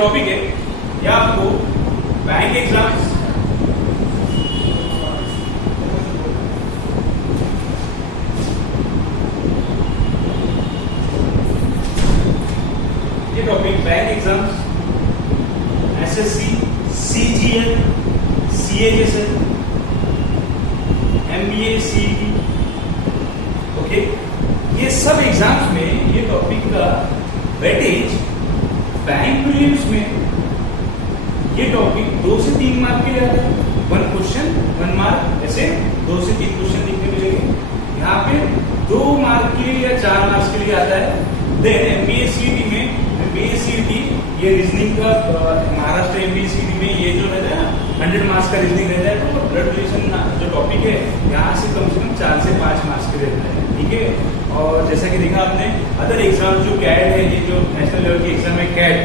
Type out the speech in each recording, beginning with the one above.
Topic है या आपको बैंक एग्जाम्स ये topic bank exams SSC CGL CHSL MBA CET okay ये सब एग्जाम्स में ये टॉपिक का वेटेज बैंक प्रीलिम्स में ये टॉपिक 2 से 3 मार्क के लिए आता है। 1 क्वेश्चन 1 मार्क, ऐसे 2 से 3 क्वेश्चन लिखने मिलेंगे। यहाँ पे 2 मार्क के लिए या 4 मार्क्स के लिए आता है। देन एमबीए सीईटी में एमबीए सीईटी ये रीजनिंग का महाराष्ट्र एमबीए सीईटी में ये जो रहता है ना 100 मार्क्स का रीजनिंग रहता है, तो ब्लड रिलेशन जो टॉपिक है यहाँ से कम 4 से 5 मार्क्स के लिए रहता है। ठीक है, और जैसा कि देखा आपने अदर एग्जाम जो कैट है, ये जो नेशनल लेवल की एग्जाम है कैट,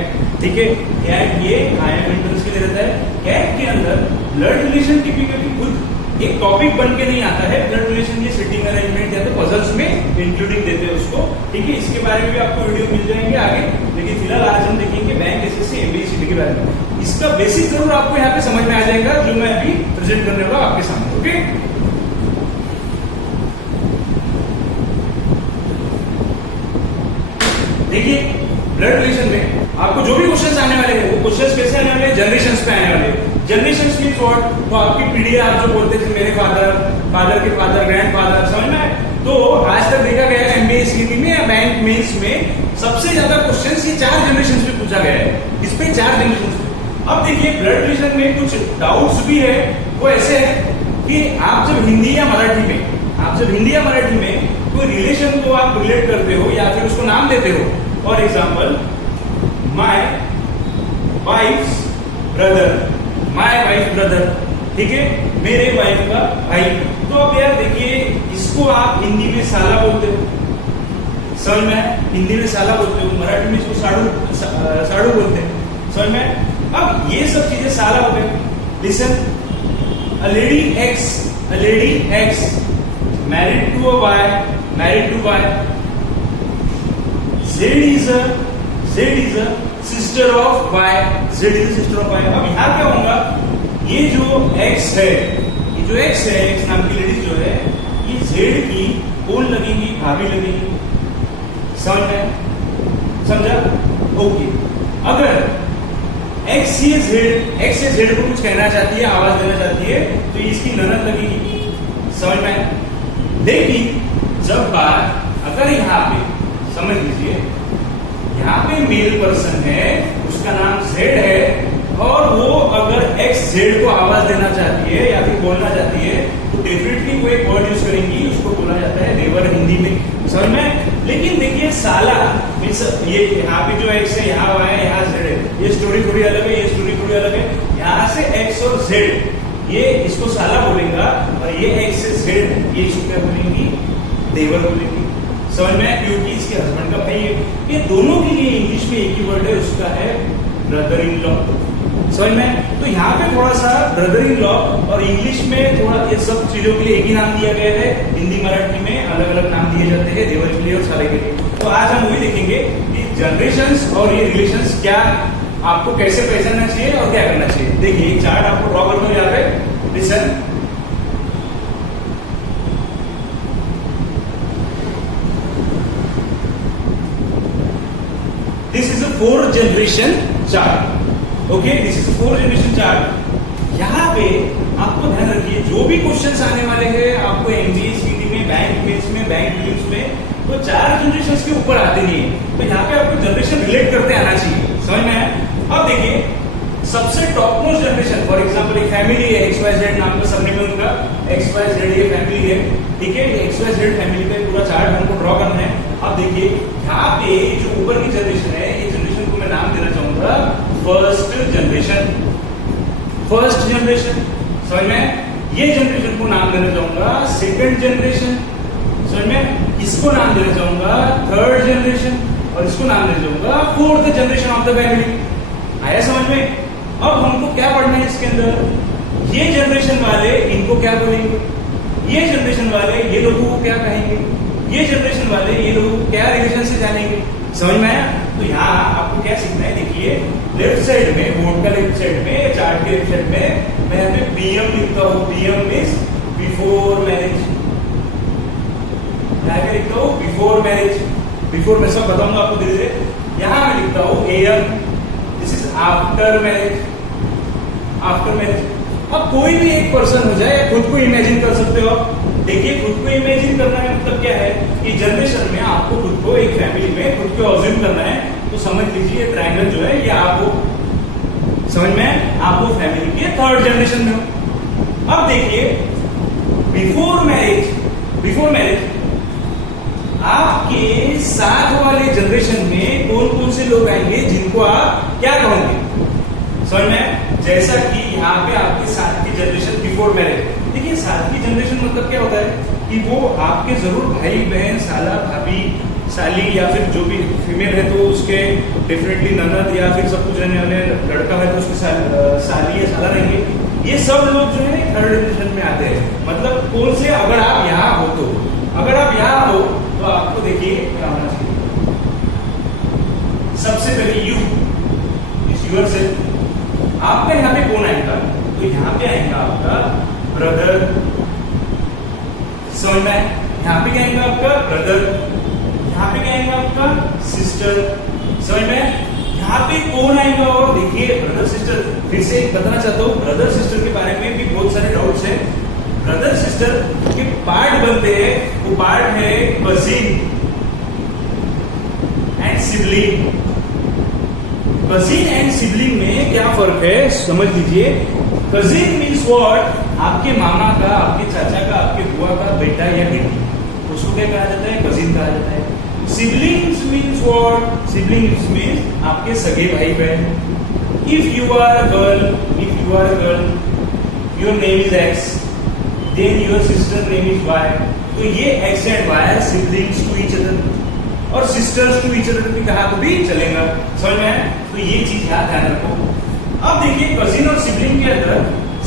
ठीक है, कैट ये आईएम एंट्रेंस के लिए रहता है। कैट के अंदर ब्लड रिलेशन टिपिकली खुद एक टॉपिक बन के नहीं आता है। ब्लड रिलेशन ये सिटिंग अरेंजमेंट या तो पजल्स में इंक्लूडिंग देते हैं उसको। ठीक है, इसके बारे में भी आपको वीडियो मिल जाएंगे आगे, लेकिन फिलहाल आज हम देखेंगे बैंक एसएससी एमबीए सीईटी के बारे में। इसका बेसिक जरूर आपको यहाँ पे समझ में आ जाएगा जो मैं अभी प्रेजेंट करने वाला आपके सामने। ओके, देखिए ब्लड रिलेशन में आपको जो भी क्वेश्चंस आने वाले हैं वो क्वेश्चंस कैसे आने वाले हैं, जनरेशंस पे आने वाले हैं। जनरेशंस मींस व्हाट, तो आपकी पीढ़ी आप जो बोलते थे मेरे फादर, फादर के फादर, ग्रैंडफादर, समझ में आए? तो आज तक देखा गया है एमबीए सीईटी में या बैंक मेंस में सबसे ज्यादा क्वेश्चंस ये 4 जनरेशंस पे पूछा गया है। इस पे 4 जनरेशंस पे। अब देखिए ब्लड रिलेशन में कुछ डाउट्स भी है, वो ऐसे है कि आप जब हिंदी या मराठी में कोई रिलेशन को आप रिलेट करते हो या फिर उसको नाम देते हो, for example my wives brother, ठीक है, मेरे वाइफ का भाई। तो अब यार देखिए इसको आप हिंदी में साला बोलते हो, समझ में, हिंदी में साला बोलते हो, मराठी में इसको साड़ू बोलते हैं, समझ में। अब ये सब चीजें साला हो गए। Listen, a lady x married to a Y, Z is a sister of Y, अब यहाँ क्या होगा, ये जो X है, X नाम की लेडी जो है, ये Z की कौन लगेगी, भाभी लगेगी, समझा? ओके, अगर X से Z को कुछ कहना चाहती है, आवाज देना चाहती है, तो ये इसकी ननद लगेगी, समझ में? लेकिन जब बात अगर यहाँ पे समझ लीजिए, यहाँ पे मेल पर्सन है, उसका नाम जेड है, और वो अगर एक्स जेड को आवाज देना चाहती है या फिर बोलना चाहती है, तो डेफिनेटली वो एक वर्ड यूज करेंगी, उसको बोला जाता है देवर हिंदी में, समझ में? लेकिन देखिए साला मीन्स ये यहाँ पे जो एक्स है, यहाँ वाई है, यहाँ जेड है, ये स्टोरी थोड़ी अलग है, ये स्टोरी थोड़ी अलग है। यहाँ से एक्स और जेड ये इसको साला बोलेगा, और ये एक्स से जेड ये इसको क्या बोलेंगी, देवर बोलेंगी, समझ में? क्योंकि इसके हस्बैंड का भाई है। ये दोनों के लिए इंग्लिश में एक ही वर्ड है, उसका है ब्रदर इन लॉ, समझ में? तो यहाँ पे थोड़ा सा ब्रदर इन लॉ और इंग्लिश में थोड़ा ये सब चीजों के लिए एक ही नाम दिया गया है। हिंदी मराठी में अलग अलग नाम दिए जाते हैं, देवर के लिए और साले के लिए। तो आज हम वही देखेंगे कि जनरेशंस और ये रिलेशंस क्या आपको कैसे पहचानना चाहिए और क्या करना चाहिए। देखिए एक चार्ट आपको ड्रॉ करना है यहाँ पे, listen, this is a 4 generation chart. Okay, this is a 4 generation chart. यहाँ पे आपको ध्यान रखिए जो भी क्वेश्चंस आने वाले हैं आपको एमबीए सीईटी में, बैंक मेंस में, बैंक प्रीलिम्स में, तो 4 जनरेशन के ऊपर आते नहीं है। तो यहाँ पे आपको जनरेशन रिलेट करते आना चाहिए, समझ में आया? अब देखिए सबसे top most generation, for example एक फैमिली है, XYZ नाम का सरनेम है उनका, XYZ ये फैमिली है, ठीक है, XYZ फैमिली का पूरा चार्ट हमको ड्रॉ करना है। अब देखिए यहाँ पे जो ऊपर की जनरेशन है, ये जनरेशन को मैं नाम देना चाहूंगा फर्स्ट जनरेशन, समझ में? ये जनरेशन को नाम देना चाहूंगा सेकंड जनरेशन, समझ में? इसको नाम देना चाहूंगा थर्ड जनरेशन, और इसको नाम देना चाहूंगा fourth generation of the family. आया समझ में? अब हमको क्या पढ़ना है इसके अंदर, ये जनरेशन वाले इनको क्या बोलेंगे, ये जनरेशन वाले ये लोगों को क्या कहेंगे, ये जनरेशन वाले ये लोगों को क्या रिलेशन से जानेंगे, समझ में आया? तो यहाँ आपको क्या सीखना है, देखिए लेफ्ट साइड में, बोर्ड का लेफ्ट साइड में, चार्ट के लेफ्ट साइड में मैं यहाँ पे बीएम लिखता हूँ। BM means before marriage. यहाँ पे लिखता हूँ बिफोर मैरिज। बिफोर मैं सब बताऊंगा आपको धीरे धीरे। यहाँ मैं लिखता हूँ am, this is after marriage. After marriage. अब कोई भी एक पर्सन हो जाए, खुद को इमेजिन कर सकते हो आप। देखिए, खुद को इमेजिन करना है मतलब क्या है कि जनरेशन में आपको खुद को एक फैमिली में खुद को अज्यूम करना है। तो समझ लीजिए ट्रायंगल जो है ये आपको समझ में, आपको फैमिली के थर्ड जनरेशन में हो। अब देखिए, बिफोर मैरिज, बिफोर मैरिज आपके साथ वाले जनरेशन में कौन कौन से लोग आएंगे जिनको आप क्या कहोगे? समझ में, जैसा कि यहाँ पे आपके साथ की जनरेशन बिफोर मैरिज। देखिए, साथ की जनरेशन मतलब क्या होता है कि वो आपके जरूर भाई बहन, साला, भाभी, साली या फिर जो भी फीमेल है तो उसके डेफिनेटली ननद या फिर सब कुछ रहने वाले, लड़का है तो उसके साली या साला रहेंगे। ये सब लोग जो है थर्ड जनरेशन में आते हैं। मतलब कौन से, अगर आप यहाँ हो तो, अगर आप यहाँ हो तो आपको देखिए क्या होना चाहिए। सबसे पहले यू इज यूर सेल्फ। आपका यहाँ पे कौन आएगा? तो यहाँ पे आएगा आपका ब्रदर। समझ में? यहाँ पे क्या आएगा आपका ब्रदर, यहाँ पे क्या आएगा आपका सिस्टर। समझ में? यहाँ पे कौन आएगा? और देखिए ब्रदर सिस्टर, फिर से बताना चाहता हूँ, ब्रदर सिस्टर के बारे में भी बहुत सारे डाउट्स हैं। ब्रदर सिस्टर के पार्ट बनते हैं, वो पार्ट है cousin and sibling. Cousin and sibling में क्या फर्क है समझ लीजिए। Cousin means what? आपके मामा का, आपके चाचा का, आपके बुआ का बेटा या बेटी, उसको क्या कहा जाता है? कजिन कहा जाता है। Siblings means what? Siblings means आपके सगे भाई बहन। If you are girl, if you are girl, your name is X, then your sister name is Y. तो ये X and Y are siblings to each other, और sisters to each other भी कहा तो भी चलेगा। समझ में? तो ये चीज याद ध्यान रखो। अब देखिए, कजिन और सिबलिंग के अंदर,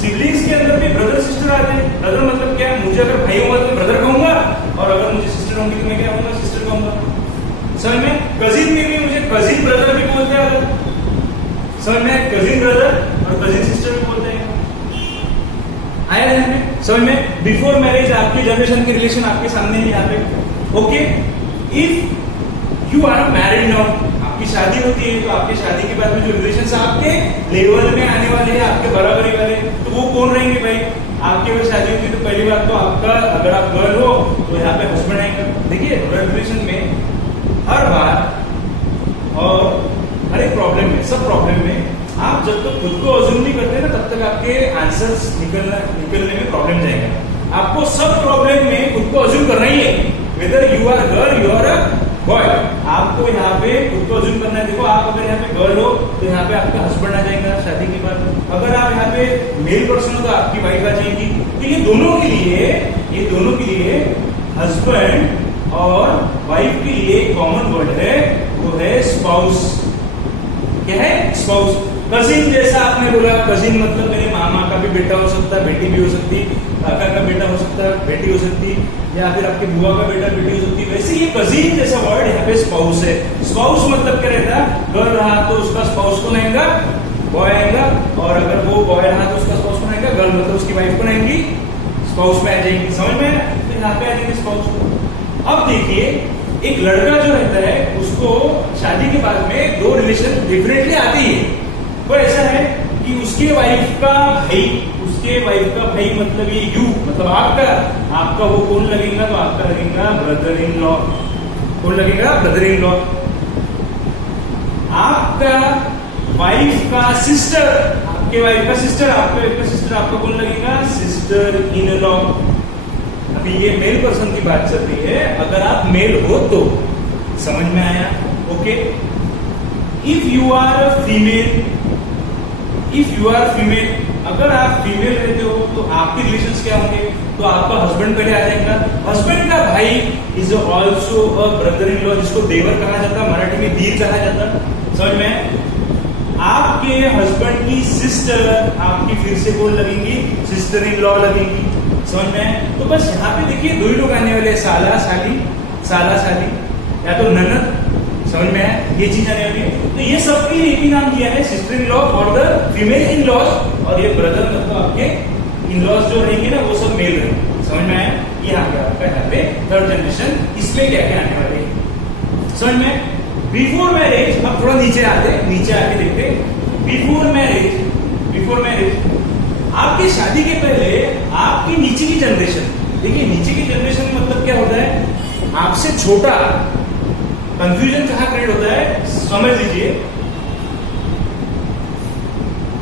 सिबलिंग्स के अंदर भी ब्रदर सिस्टर आते हैं। ब्रदर मतलब क्या है? मुझे अगर भाई होगा तो ब्रदर कहूंगा, और अगर मुझे सिस्टर होंगी तो मैं क्या कहूंगा? सिस्टर कहूंगा। समझ में? कजिन में भी मुझे कजिन ब्रदर भी बोलते हैं। समझ में? कजिन ब्रदर और कजिन सिस्टर भी बोलते हैं। आया ध्यान में? समझ में? बिफोर मैरिज आपके जनरेशन के रिलेशन आपके सामने ही यहाँ पे। Okay, if you are married now, आपकी शादी होती है, तो आपकी शादी के बाद में जो रिलेशन आपके लेवल में आने वाले हैं, आपके बराबरी वाले, तो वो कौन रहेंगे भाई? आपकी अगर शादी होती है तो पहली बात तो आपका, अगर आप गर्ल हो तो यहाँ पे हस्बैंड आएगा। देखिए, ब्लड रिलेशन में हर बार और हर एक प्रॉब्लम में, सब प्रॉब्लम में आप जब तक खुद को अज्यूम नहीं करते ना, तब तक आपके आंसर्स निकलने में प्रॉब्लम जाएगा। आपको सब प्रॉब्लम में खुद को अज्यूम करना ही है, whether you are girl you are boy. आपको यहाँ पे खुद को अज्यूम करना है। देखो, आप अगर यहाँ पे गर्ल हो तो यहाँ पे आपका हस्बैंड आ जाएगा शादी के बाद। अगर आप यहाँ पे मेल पर्सन हो तो आपकी वाइफ आ जाएगी। तो ये दोनों के लिए हस्बैंड और वाइफ के लिए कॉमन वर्ड है, वो है स्पाउस। क्या है? स्पाउस। कजिन जैसा आपने बोला, कजिन मतलब मेरे मामा का भी बेटा हो सकता है, बेटी भी हो सकती, काका का बेटा हो सकता है, बेटी हो सकती, या फिर आपके बुआ का बेटा बेटी हो सकती है। वैसे ये कजिन जैसा वर्ड यहाँ पे स्पाउस है। स्पाउस मतलब क्या रहता है? गर्ल रहा तो उसका स्पाउस कौन आएगा? बॉय आएगा। और अगर वो बॉय रहा तो उसका स्पाउस कौन आएगा? गर्ल मतलब उसकी वाइफ कौन आएगी? स्पाउस में आ जाएगी। समझ में? तो यहाँ पे आ जाएगी स्पाउस। अब देखिए, एक लड़का जो रहता है उसको शादी के बाद में दो रिलेशन डेफिनेटली आती है। वो ऐसा है कि उसके वाइफ का भाई मतलब ये यू मतलब आपका वो कौन लगेगा? तो आपका लगेगा ब्रदर इन लॉ। कौन लगेगा? Brother in law. आपका वाइफ का सिस्टर, आपके वाइफ का सिस्टर, आपका कौन लगेगा? Sister in law. अभी ये मेल पर्सन की बात चल रही है। अगर आप मेल हो तो समझ में आया? Okay. If you are female, अगर आप फीमेल रहते हो तो आपके रिलेशंस क्या होंगे? तो आपका हस्बैंड पहले आ जाएगा। हस्बैंड का भाई is also a brother in law, जिसको देवर कहा जाता है, मराठी में दीर कहा जाता। समझ में? आपके हस्बैंड की सिस्टर आपकी फिर से कौन लगेंगी? सिस्टर इन लॉ लगेंगी। समझ में? तो बस यहाँ पे देखिए, दो ही लोग आने वाले हैं, साला साली, या तो ननद समझ में आया? ये चीज आने वाली है। तो ये सबके लिए एक ही नाम दिया है, सिस्टर इन लॉ और द फीमेल इन लॉज, और ये ब्रदर मतलब आपके इन लॉज जो रहेंगे ना वो सब मेल रहेंगे। समझ में आया? ये आपका यहाँ पे थर्ड जनरेशन, इसमें क्या क्या आने वाले हैं समझ में? बिफोर मैरिज, अब थोड़ा नीचे आते, नीचे आके देखते। बिफोर मैरिज आपकी शादी के पहले आपकी नीचे की जनरेशन, देखिए नीचे की जनरेशन मतलब क्या होता है, आपसे छोटा। कंफ्यूजन कहां क्रिएट होता है समझ लीजिए,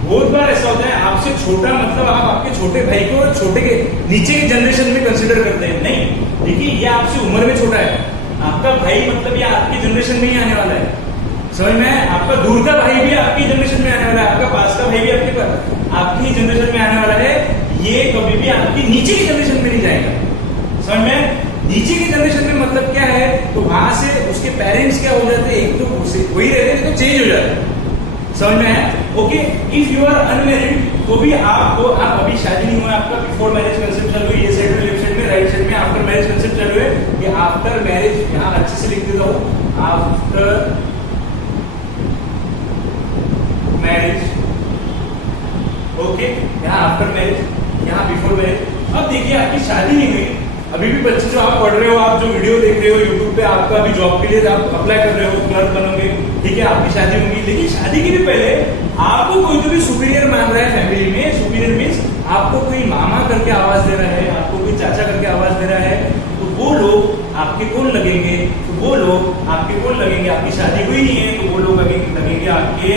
बहुत बार ऐसा होता है आपसे छोटा मतलब आप आपके छोटे भाई को छोटे के नीचे के जनरेशन में कंसीडर करते हैं। नहीं, देखिए ये आपसे उम्र में छोटा है, आपका भाई मतलब ये आपकी जनरेशन में ही आने वाला है। समझ में? आपका दूर का भाई भी आपकी जनरेशन में आने वाला है, आपका पास का भाई भी आपकी जनरेशन में आने वाला है। ये कभी भी आपकी नीचे की जनरेशन में नहीं जाएगा। समझ में? नीचे की जनरेशन में मतलब क्या है, तो वहां से उसके पेरेंट्स क्या हो जाते हैं, एक तो वही रहते हैं तो चेंज हो जाते हैं। समझ में आया? Okay, if you are unmarried तो भी आप अभी शादी नहीं हुआ, आपका बिफोर मैरिज कंसेप्ट चालू है, ये साइड में लेफ्ट साइड में, राइट साइड में आफ्टर मैरिज कंसेप्ट चालू है। ये आफ्टर मैरिज यहाँ अच्छे से लिख देता हूँ, आफ्टर मैरिज। ओके, यहाँ आफ्टर मैरिज, यहाँ बिफोर मैरिज। अब देखिए आपकी शादी नहीं हुई, अभी भी बच्चे जो आप पढ़ रहे हो, आप जो वीडियो देख रहे हो यूट्यूब पे, आपका अभी जॉब के लिए आप अप्लाई कर रहे हो, क्लर्क बनोगे, ठीक है, आपकी शादी होगी। लेकिन शादी के भी पहले आपको कोई तो भी सुपीरियर मान रहा है फैमिली में। सुपीरियर मीन्स आपको कोई मामा करके आवाज दे रहा है, आपको कोई चाचा करके आवाज दे रहा है, तो वो लोग आपके कौन लगेंगे? तो वो लोग आपके कौन लगेंगे? आपकी शादी हुई नहीं है तो वो लोग लगेंगे आपके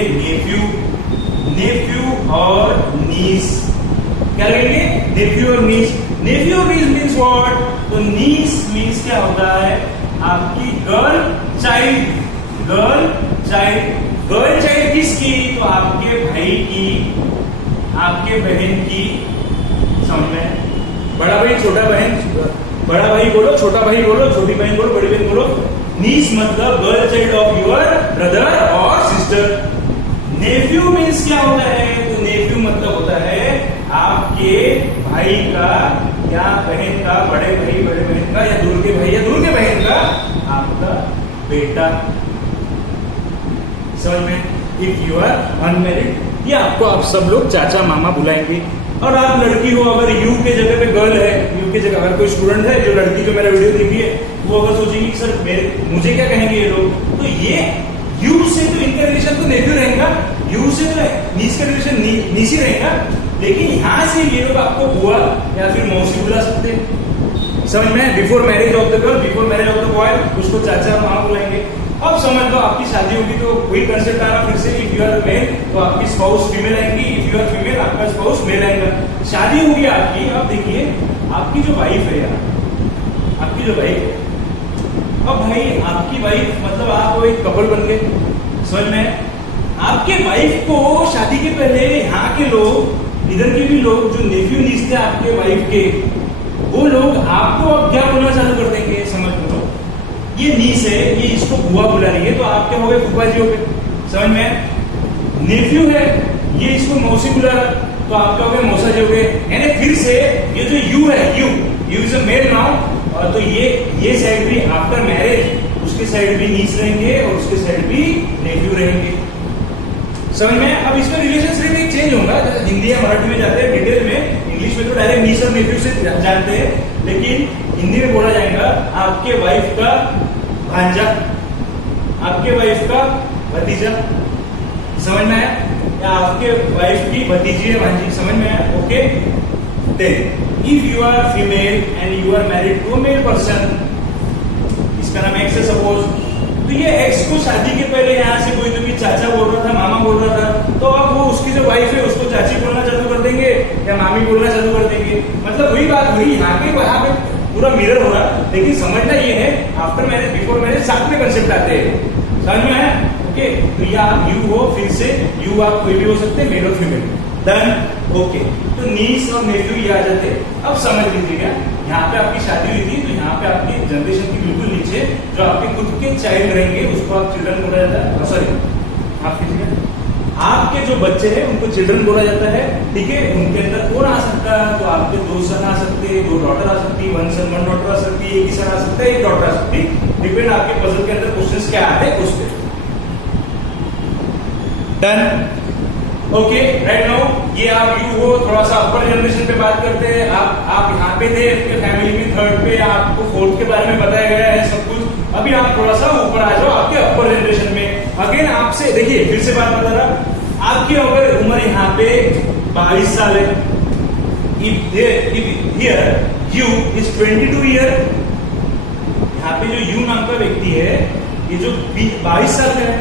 नेफ्यू और नीस। क्या लगेंगे? नेफ्यू और नीस। नेफ्यू और नीस मीन्स व्हाट? तो नीस मीन्स क्या होता है, आपकी गर्ल चाइल्ड किसकी? तो आपके भाई की, आपके बहन की। समझ में? बड़ा भाई छोटा बहन, बड़ा भाई बोलो, छोटा भाई बोलो, छोटी बहन बोलो, बड़ी बहन बोलो। नीस मतलब girl child of your brother और सिस्टर। नेफ्यू मीन्स क्या होता है? तो नेफ्यू मतलब होता है आपके भाई का या बहन का, बड़े भाई बड़े बहन का, या दूर के भाई या दूर के बहन का आपका बेटा। समझ में? इफ यू आर अनमेरिड, ये आपको आप सब लोग चाचा मामा बुलाएंगे। और आप लड़की हो, अगर यू के जगह पे गर्ल है, यू के जगह अगर कोई स्टूडेंट है, जो लड़की जो मेरा वीडियो देखी है, वो अगर सोचेगी सर मुझे क्या कहेंगे ये लोग, तो ये यू से तो इनका रिलेशन तो नेफ्यू रहेगा, यू से तो नीस का रिलेशन नीसी रहेगा, लेकिन यहां से ये लोग आपको बुआ या फिर मौसी बुला सकते हैं। समझ में? Before marriage of the girl, before marriage of the boy, उसको चाचा मामा बुलाएंगे। अब समझ लो आपकी शादी होगी तो वही कंसेप्ट आ रहा फिर से। इफ यू आर मेल तो आपकी स्पाउस फीमेल आएंगी, इफ यू आर फीमेल आपका स्पाउस मेल आएगा। शादी होगी आपकी। अब देखिए आपकी जो वाइफ है यार, आपकी जो वाइफ है, अब भाई आपकी वाइफ मतलब आप एक कपल बन गए। समझ में? आपके वाइफ को शादी के पहले यहाँ के लोग, इधर के भी लोग जो नेफ्यू नीस थे आपके वाइफ के, वो लोग आपको अब क्या बोलना चालू कर देंगे? समझ लो, ये नीस है, ये इसको बुआ बुला रही है, तो आप क्या हो गए? फूफा जी हो गए। समझ में? नेफ्यू है, ये इसको मौसी बुला रहा, तो आप क्या हो गए? मौसा जी हो गए। यानी फिर से ये जो यू है, you is a male noun, और तो ये साइड भी आफ्टर मैरिज, उसके साइड भी नीस रहेंगे और उसके साइड भी नेफ्यू रहेंगे। समझ में? अब इसमें रिलेशन सिर्फ एक चेंज होगा, जैसे हिंदी या मराठी में जाते हैं डिटेल में, इंग्लिश में तो डायरेक्ट नीस और नेफ्यू से जानते हैं, लेकिन हिंदी में बोला जाएगा आपके वाइफ का भांजा, आपके वाइफ का भतीजा। समझ में आया? या आपके वाइफ की भतीजी है भांजी। समझ में आया? Okay, then if you are female and you are married to male person, इसका नाम एक्स है सपोज, तो ये एक्स को शादी के पहले यहाँ से कोई तो भी चाचा बोल रहा था, मामा बोल रहा था, तो अब वो उसकी जो वाइफ है उसको चाची बोलना चालू कर देंगे या मामी बोलना चालू कर देंगे। मतलब वही बात हुई, यहाँ पे पूरा मिरर हो रहा। लेकिन समझना ये है आफ्टर मैरिज बिफोर मैरिज साथ में कंसेप्ट आते हैं। समझ में आया? ओके, तो या यू हो, फिर से यू आप कोई भी हो सकते हैं, मेल और फीमेल। डन? ओके, तो नीस और नेफ्यू ये आ जाते। अब समझ लीजिएगा, यहाँ पे आपकी शादी हुई थी, तो यहाँ पे आपकी जनरेशन की बिल्कुल नीचे जो आपके खुद के चाइल्ड रहेंगे उसको आप चिल्ड्रन बोला जाता है। सॉरी, आप कीजिएगा, आपके जो बच्चे हैं उनको चिल्ड्रन बोला जाता है, ठीक है। उनके अंदर कौन आ सकता है, तो आपके 2 सन आ सकते हैं, 2 डॉटर आ सकती है, 1 सन 1 डॉटर आ सकती है, 1 सन आ सकता है, 1 डॉटर आ सकती है, डिपेंड आपके पजल के अंदर क्वेश्चंस क्या आते हैं उस पे। Done, okay. राइट नाउ ये आप यू हो, थोड़ा सा अपर जनरेशन पे बात करते हैं। आप यहाँ पे थे फैमिली में 3rd पे, आपको 4th के बारे में बताया गया है सब कुछ। अभी आप थोड़ा सा ऊपर आ जाओ आपके अपर जनरेशन में। अगेन आपसे देखिए, फिर से बात बता रहा, आपकी अगर उम्र यहाँ पे 22 साल है, if here you is 22 year, यहाँ पे जो यू नाम का व्यक्ति है ये जो 22 साल का है।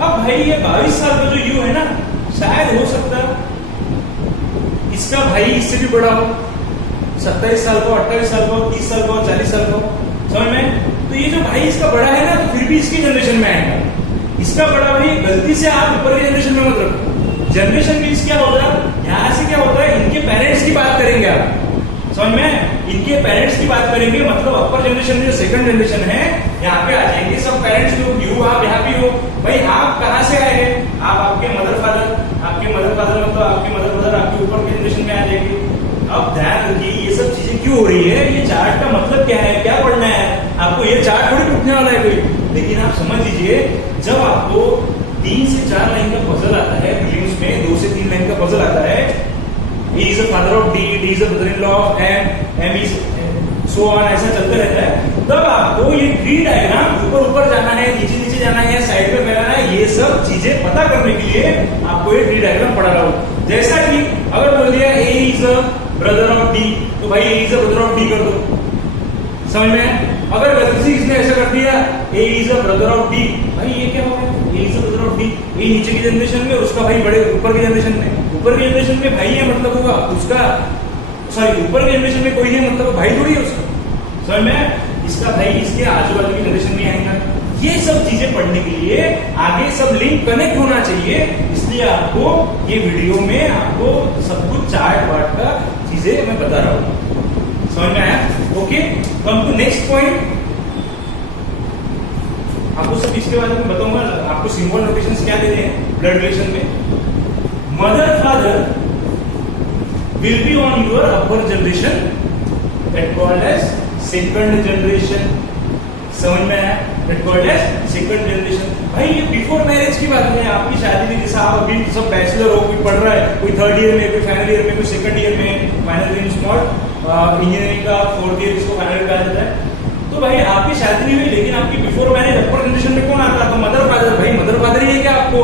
अब भाई ये 22 साल का जो यू है ना, शायद हो सकता इसका भाई इससे भी बड़ा हो, 27 साल का, 28 साल का, 30 साल का, 40 साल का, समझ में। तो ये जो भाई इसका बड़ा है ना, तो फिर भी इसकी जनरेशन में आएगा। इसका बड़ा भाई गलती से आप ऊपर की जनरेशन में मत रखो। जनरेशन मीन्स क्या होता है, यहाँ से क्या होता है, इनके पेरेंट्स की बात करेंगे आप, समझ में। इनके पेरेंट्स की बात करेंगे, मतलब अपर जनरेशन में जो 2nd जनरेशन है यहाँ पे आ जाएंगे सब पेरेंट्स लोग। यू आप यहाँ भी हो भाई, आप कहाँ से आए हैं, आप आपके मदर फादर मतलब आपके मदर फादर आपके ऊपर के जनरेशन में आ जाएंगे। अब ध्यान रखिए ये सब चीजें क्यों हो रही है, ये चार्ट का मतलब क्या है, क्या पढ़ना है आपको। ये चार्ट थोड़ी टूटने वाला है कोई, लेकिन आप समझ लीजिए, जब आपको 3 से 4 लाइन का पजल आता है प्रीलिम्स में, 2 से 3 लाइन का पजल आता है, he is a father of D, D is a brother-in-law of M, M is so on, ऐसा चलता रहता है। तब आपको ये ट्री डायग्राम ऊपर जाना है, नीचे जाना है, साइड में फैलाना है, ये सब चीजें पता करने के लिए आपको ये ट्री डायग्राम पढ़ा रहा हूं। जैसा कि अगर बोल दिया A is a brother of D, तो भाई A is a brother of D कर दो, समझ में। अगर गलती से इसने ऐसा कर दिया A is a brother of D, भाई ये क्या हो गया, A is a brother of D, ये नीचे की जनरेशन में, उसका भाई बड़े ऊपर की जनरेशन में। ऊपर की जनरेशन में भाई है मतलब होगा उसका, सॉरी ऊपर की जनरेशन में कोई है मतलब भाई थोड़ी है उसका, समझ में। इसका भाई इसके आजू बाजू की जनरेशन में आएगा। ये सब चीजें पढ़ने के लिए आगे सब लिंक कनेक्ट होना चाहिए, इसलिए आपको ये वीडियो में आपको सब कुछ चार्ट वार्ट का चीजें मैं बता रहा हूँ, समझ में आया। Okay, come to next point. आपको सब इसके बारे में बताऊंगा, आपको सिंबल नोटेशंस क्या देते हैं ब्लड रिलेशन में। Mother father will be on your upper generation, that called as second generation, समझ में आया, that called as second generation। भाई ये बिफोर मैरिज की बात है, आपकी शादी में जैसा आप अभी सब बैचलर हो, कोई पढ़ रहा है, कोई 3rd ईयर में, कोई फाइनल ईयर में, कोई 2nd ईयर में, फाइनल ईयर स्मॉल इंजीनियरिंग का 4th ईयर इसको फाइनल कहा जाता है। तो भाई आपकी शादी नहीं हुई, लेकिन आपकी बिफोर मैरिज अपर जनरेशन में कौन आता है, तो मदर फादर। भाई मदर फादर ही है क्या आपको,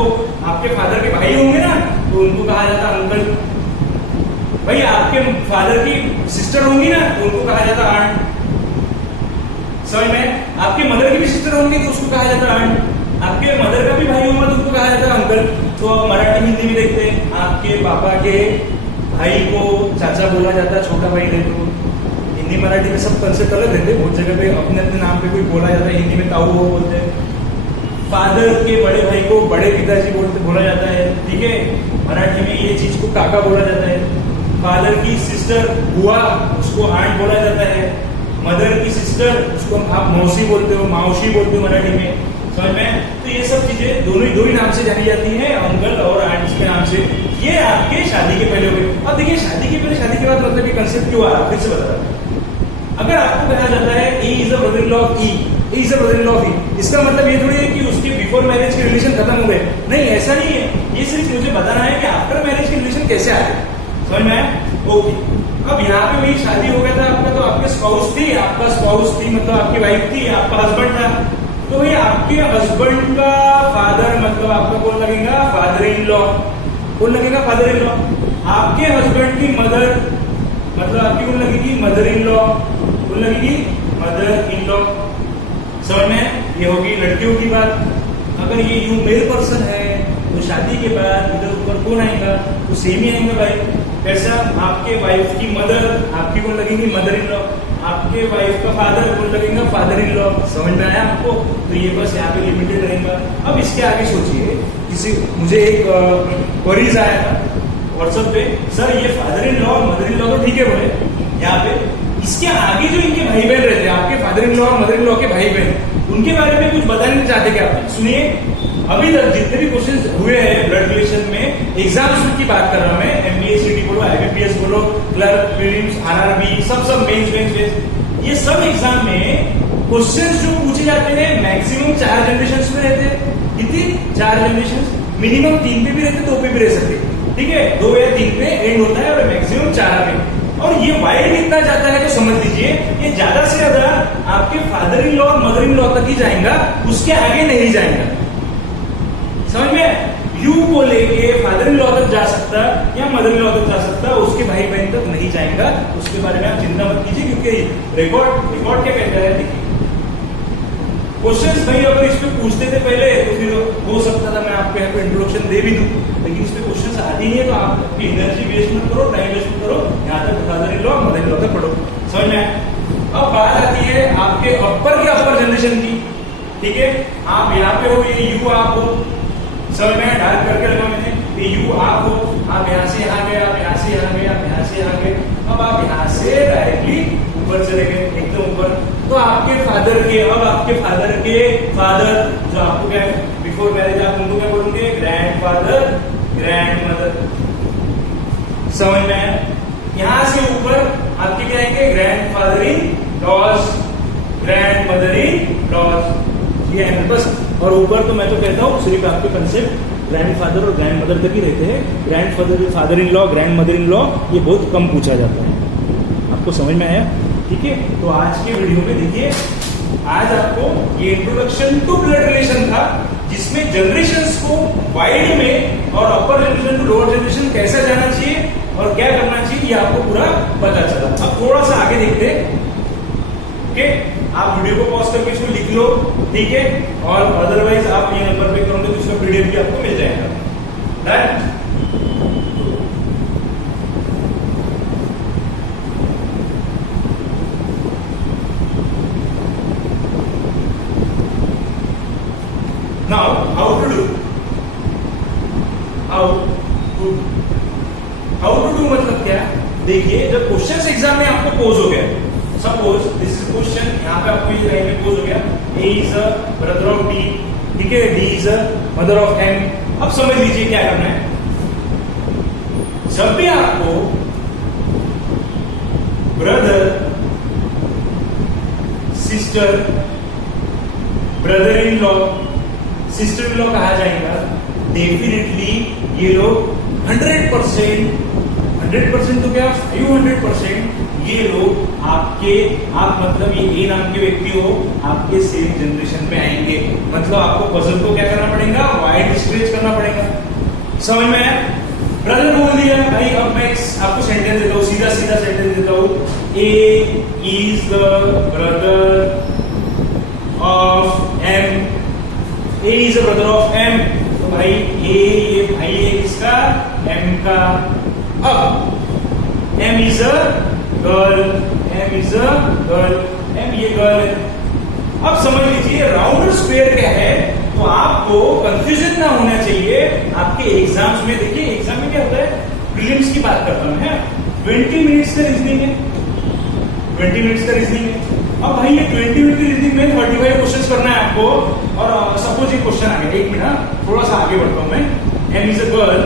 आपके फादर के भाई होंगे ना, तो उनको कहा जाता है अंकल। भाई आपके फादर की सिस्टर होंगी ना, तो उनको कहा जाता आंट, समझ में। आपके मदर की भी सिस्टर होंगी तो उसको कहा जाता आंट। आपके मदर का भी भाई होगा तो उनको कहा जाता अंकल। तो आप मराठी हिंदी में देखते हैं, आपके पापा के भाई को चाचा बोला जाता है, छोटा भाई है। तो हिंदी मराठी में सब कंसेप्ट अलग रहते हैं, बहुत जगह पे अपने अपने नाम पे कोई बोला जाता है, हिंदी में ताऊ वो बोलते हैं। फादर के बड़े भाई को बड़े पिताजी बोला जाता है, ठीक है। मराठी में ये चीज को काका बोला जाता है। फादर की सिस्टर बुआ, उसको आंट बोला जाता है। मदर की सिस्टर, उसको आप मौसी बोलते हो, मावशी बोलते हो मराठी में, समझ में। तो ये सब चीजें दो ही नाम से जानी जाती है, अंकल और आंट के नाम से। ये आपके शादी के पहले हो गए। अब देखिए शादी के पहले शादी के बाद मतलब ये कंसेप्ट क्यों आ रहा है, फिर से बता रहा हूं। अगर आपको कहा जाता है A is a brother in law of E, A is a brother in law of E, इसका मतलब ये थोड़ी है कि उसके बिफोर मैरिज के रिलेशन खत्म हो गए, नहीं, ऐसा नहीं है। ये सिर्फ मुझे बताना है कि आफ्टर मैरिज के रिलेशन कैसे आए, समझ में आया। ओके, अब यहाँ पे मेरी शादी हो गया था आपका, तो आपके स्पाउस थी, आपका स्पाउस थी मतलब आपकी वाइफ थी, आपका हस्बैंड था। तो भाई आपके हस्बैंड का फादर मतलब आपका कौन लगेगा, फादर इन लॉ। कौन लगेगा, फादर इन लॉ। आपके हस्बैंड की मदर मतलब आपकी कौन लगेगी, मदर इन लॉ। कौन लगेगी, मदर इन लॉ, समझ में। ये होगी लड़कियों की बात। अगर ये यू मेल पर्सन है तो शादी के बाद इधर ऊपर कौन आएगा, तो सेम ही आएंगे भाई। कैसा, आपके वाइफ की मदर आपकी कौन लगेगी, मदर इन लॉ। आपके वाइफ का फादर कौन लगेगा, फादर इन लॉ। समझ में आया आपको। तो ये बस यहाँ पे लिमिटेड रहेगा। अब इसके आगे सोचिए, मुझे एक क्वेरीज आया था व्हाट्सएप पे, सर ये father in law mother in law तो ठीक है बोले, यहाँ पे इसके आगे जो इनके भाई बहन रहते हैं, आपके फादर इन लॉ और मदर इन लॉ के भाई बहन, उनके बारे में कुछ बताना नहीं चाहते क्या आप, सुनिए। अभी तक जितने भी क्वेश्चंस हुए हैं ब्लड रिलेशन में, एग्जाम्स की बात कर रहा हूं मैं, एमबीए सीटी बोलो, आईबीपीएस बोलो, क्लर्क, प्रीलिम्स, आरआरबी, सब मेंस, ये सब एग्जाम में क्वेश्चंस जो पूछे जाते हैं मैक्सिमम 4 जनरेशंस में रहते हैं। कितनी? 4 जनरेशंस, मिनिमम 3 पे भी रहते, 2 पे भी रह सकते, ठीक है, 2 या 3 पे एंड होता है और मैक्सिमम 4 पे। और ये वाइड कितना जाता है तो समझ लीजिए, ये ज्यादा से ज्यादा आपके फादर इन लॉ और मदर इन लॉ तक ही जाएगा, उसके आगे नहीं जाएगा। समझ में? यू को लेके फादर इन लॉ तक जा सकता या मदर इन लॉ तक जा सकता, उसके भाई बहन तक नहीं जाएगा। उसके बारे में आप चिंता मत कीजिए, क्योंकि रिकॉर्ड क्या कहता है, देखिए क्वेश्चंस भाई अगर इस पे पूछते थे पहले तो फिर हो सकता था मैं आपको यहाँ पे इंट्रोडक्शन दे भी दूं, लेकिन इस पे क्वेश्चंस आते ही है, तो आप अपनी एनर्जी वेस्ट मत करो, टाइम वेस्ट मत करो, यहाँ तक father in law mother in law तक पढ़ो। समझ में? अब बात आती है आपके अपर के अपर जनरेशन की, ठीक है, आप यहाँ पे हो, ये यू आप हो, समझ में? डार्क करके लगा मैंने, ये यू आप हो, आप यहाँ से यहाँ गए, आप यहाँ से यहाँ गए, आप यहाँ से यहाँ गए, अब आप यहाँ से डायरेक्टली ऊपर चले गए, एकदम ऊपर। तो आपके फादर के, अब आपके फादर के फादर, जो आपको क्या है बिफोर मैरिज, आप उनको क्या बोलोगे? Grandfather, grandmother. समझ में? यहां से ऊपर आपके क्या है? Grandfather in laws, grandmother in laws, ये है बस। और ऊपर तो मैं तो कहता हूँ सिर्फ आपके कंसेप्ट ग्रैंडफादर और ग्रैंडमदर तक ही रहते हैं। Grandfather, father in law, grandmother in law, ये बहुत कम पूछा जाता है। आपको समझ में आया? ठीक है, तो आज के वीडियो में देखिए, आज आपको ये इंट्रोडक्शन टू ब्लड रिलेशन था, जिसमें जनरेशंस को वाइड में और अपर जनरेशन टू लोअर जनरेशन कैसा जाना चाहिए और क्या करना चाहिए, ये आपको पूरा पता चला। अब थोड़ा सा आगे देखते हैं, ओके? आप वीडियो को पॉज करके इसको लिख लो, ठीक है, और अदरवाइज आप ये नंबर पे करोगे तो इसका पीडीएफ भी आपको मिल जाएगा। Done? Now, how to do? How to do मतलब क्या? देखिए, जब क्वेश्चन एग्जाम में आपको पोज हो गया, सपोज दिस इज क्वेश्चन, यहाँ पे आपको ये लाइन में पोज हो गया, A is a brother of D, ठीक है, D is a mother of M। अब समझ लीजिए क्या करना है। जब भी आपको brother, sister, brother in law, sister in law कहा जाएगा, डेफिनेटली ये लोग 100% तो क्या 500% ये लोग आपके, आप मतलब ये ए नाम के व्यक्ति हो, आपके सेम जनरेशन में आएंगे। मतलब आपको पजल को क्या करना पड़ेगा? वाइड स्ट्रेच करना पड़ेगा। समझ में आया? ब्रदर बोल दिया भाई, अब मैं आपको सेंटेंस देता हूँ, सीधा सेंटेंस देता हूँ, A is the brother of M, A is the brother of M. तो भाई ए, ये भाई है किसका? एम का। अब M is a girl, M is a girl, M ये गर्ल है। अब समझ लीजिए राउंड स्क्वायर क्या है, तो आपको कंफ्यूजन ना होना चाहिए आपके एग्जाम्स में। देखिए एग्जाम में क्या होता है, प्रीलिम्स की बात करता हूं, है 20 मिनट्स का रीजनिंग है, 20 मिनट्स का रीजनिंग है। अब भाई ये 20 मिनट की रीजनिंग में 35 क्वेश्चंस करना है आपको, और सपोज ये क्वेश्चन आ गया, एक मिनट थोड़ा सा आगे बढ़ता हूं मैं। M is a girl,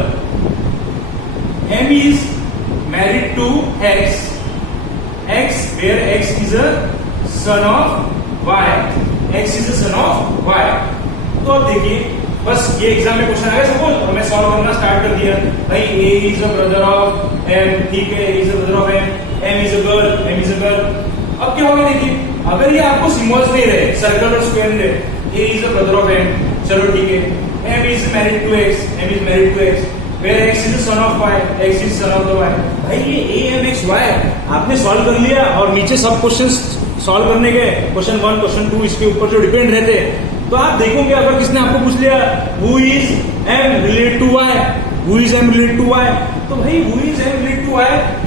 M is married to X, X where X is a son of Y, X is a son of Y। तो अब देखिए, बस ये एग्जाम में क्वेश्चन आया सपोज, और मैं सॉल्व करना स्टार्ट कर दिया। भाई A is a brother of M, ठीक है, A is a brother of M, M is a girl, M is a girl। अब क्या होगा देखिए, अगर ये आपको सिम्बॉल्स नहीं रहे, सर्कल और स्क्वायर नहीं रहे, A is a brother of M, चलो ठीक है, M is married to X, M is married to X, where X is the son of Y, X is son of the Y। भाई ये A M X Y आपने solve कर लिया, और नीचे सब क्वेश्चंस सॉल्व करने गए, क्वेश्चन 1, क्वेश्चन 2 इसके ऊपर जो डिपेंड रहते हैं, तो आप देखोगे अगर किसने आपको पूछ लिया who is M related to Y, who is M related to Y, तो भाई who is M related to Y,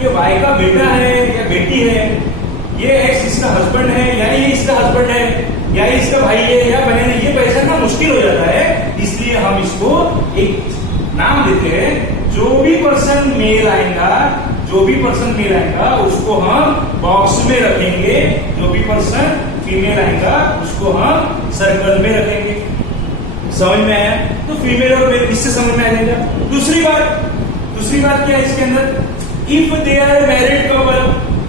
ये Y का बेटा है या बेटी है, ये X इसका हस्बैंड है या ये इसका हस्बैंड है, या ये इसका भाई है या बहन है, ये पहचानना मुश्किल हो जाता है। इसलिए हम इसको एक नाम देते हैं, जो भी पर्सन मेल आएगा उसको हम बॉक्स में रखेंगे, जो भी पर्सन फीमेल आएगा उसको हम सर्कल में रखेंगे। समझ में आया? तो फीमेल और मेल इससे समझ में आ जाएगा। दूसरी बात क्या है इसके अंदर? If they are married couple,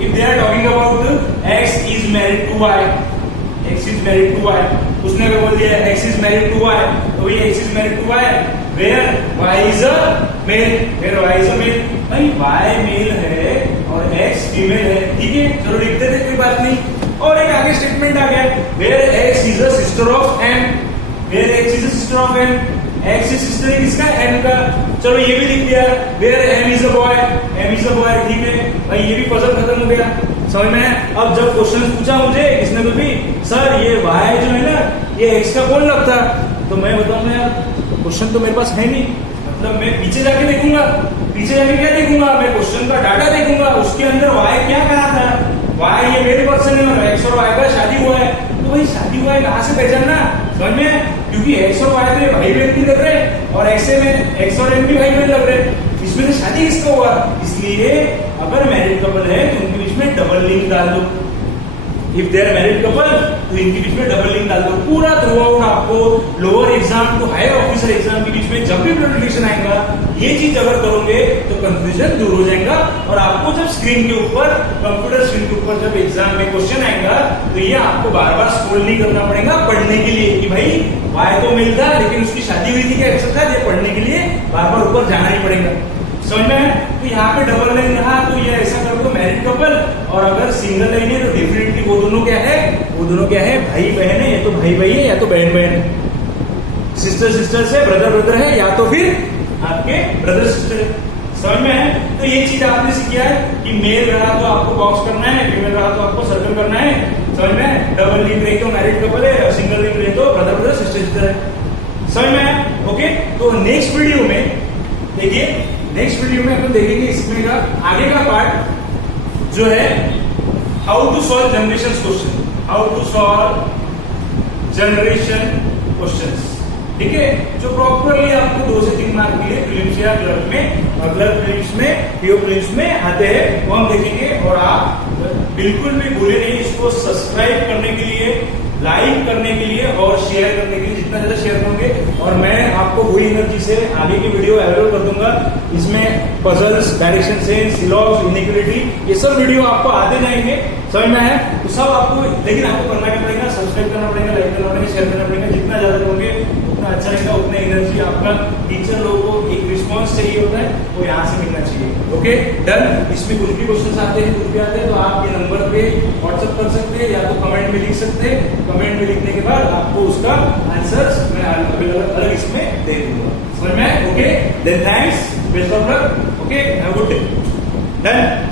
if they are talking about X is married to Y, X is married to Y, उसने अगर बोल दिया X is married to Y, तो ये X is married to Y, where Y is a male, where Y is a male, भाई Y male है और x female है, ठीक है, चलो लिखते थे, कोई बात नहीं। और एक आगे स्टेटमेंट आ गया, where X is a sister of M, where X is a sister of M, X is sister है किसका? एम का, चलो ये भी लिख दिया, where M is a boy, M is a boy, ठीक है भाई, ये भी पजल खत्म हो गया, समझ में? अब जब क्वेश्चन पूछा मुझे किसने भी, सर ये वाई जो है ना ये एक्स का कौन लगता, तो मैं बताऊंगा यार क्वेश्चन तो मेरे पास है नहीं, मतलब मैं पीछे जाके देखूंगा, पीछे जाके क्या देखूंगा, मैं क्वेश्चन का डाटा देखूंगा, उसके अंदर वाई क्या कहा था, वाई ये मेल पर्सन है और एक्स और वाई का शादी हुआ है, तो भाई शादी हुआ है कहां से पहचानना, समझ में? क्योंकि एक्स और वाई तो भाई बहन भी लग रहे हैं और एक्स और एम भी भाई बहन लग रहे हैं, इसमें से शादी किसका हुआ? इसलिए अगर मैरिड कपल है तो उनके बीच में डबल लिंक डाल दो, if they are married couple तो इनके बीच में डबल लिंक डाल दो। पूरा थ्रू आउट आपको lower exam to higher officer exam के बीच में जब भी नोटिफिकेशन आएगा ये चीज अगर करोगे तो कंफ्यूजन दूर हो जाएगा, और आपको जब स्क्रीन के ऊपर, कंप्यूटर स्क्रीन के ऊपर जब एग्जाम में क्वेश्चन आएगा तो ये आपको बार बार स्क्रॉल नहीं करना पड़ेगा पढ़ने के लिए कि भाई वाई तो मेल था लेकिन उसकी शादी हुई थी क्या, एक्सेट्रा, ये पढ़ने के लिए बार बार ऊपर जाना ही पड़ेगा, समझ में? तो यहाँ पे डबल लाइन रहा तो ये ऐसा कर दो मैरिड कपल, और अगर सिंगल लाइन है तो डेफिनेटली वो दोनों क्या है, वो दोनों क्या है, भाई बहन है, या तो भाई भाई है या तो बहन बहन है, सिस्टर सिस्टर है, ब्रदर ब्रदर है, या तो फिर आपके ब्रदर सिस्टर है, समझ में है? तो ये चीज आपने सीखी है कि मेल रहा तो आपको बॉक्स करना है, फीमेल रहा तो आपको सर्कल करना है, समझ में? डबल लिंक रही तो मैरिड कपल है, सिंगल लिंक रही तो ब्रदर ब्रदर सिस्टर सिस्टर है, समझ में है? ओके, तो नेक्स्ट वीडियो में देखिए, नेक्स्ट वीडियो में अपन देखेंगे इसमें का आगे का पार्ट जो है how to solve generation question, how to solve generation questions, ठीक है, जो प्रॉपरली आपको 2 से 3 मार्क के लिए प्रीलिम्स या क्लर्क में और क्लर्क प्रीलिम्स में, पीओ प्रीलिम्स में आते हैं, वो हम देखेंगे। और आप बिल्कुल भी भूले नहीं इसको सब्सक्राइब करने के लिए, लाइक करने के लिए और शेयर करने के लिए, जितना ज्यादा शेयर करोगे, और मैं आपको वही एनर्जी से आगे की वीडियो अवेलेबल कर दूंगा, इसमें पजल्स, डायरेक्शन सेंस, सिलॉग्स, इनइक्वालिटी, ये सब वीडियो आपको आते जाएंगे, समझ में आया? तो सब आपको, लेकिन आपको करना क्या पड़ेगा, सब्सक्राइब करना पड़ेगा, लाइक करना पड़ेगा, शेयर करना पड़ेगा, जितना ज्यादा करोगे उतना अच्छा रहेगा, उतना एनर्जी आपका टीचर लोगों को एक रिस्पॉन्स चाहिए होता है वो यहाँ से मिलना चाहिए। Okay done. इसमें कुछ भी क्वेश्चन आते हैं, कुछ भी आते हैं तो आप ये नंबर पे व्हाट्सएप कर सकते हैं या तो कमेंट में लिख सकते हैं, कमेंट में लिखने के बाद आपको उसका आंसर मैं अलग इसमें दे दूंगा, समझ में? Okay then thanks, best of luck, okay have a good day, done.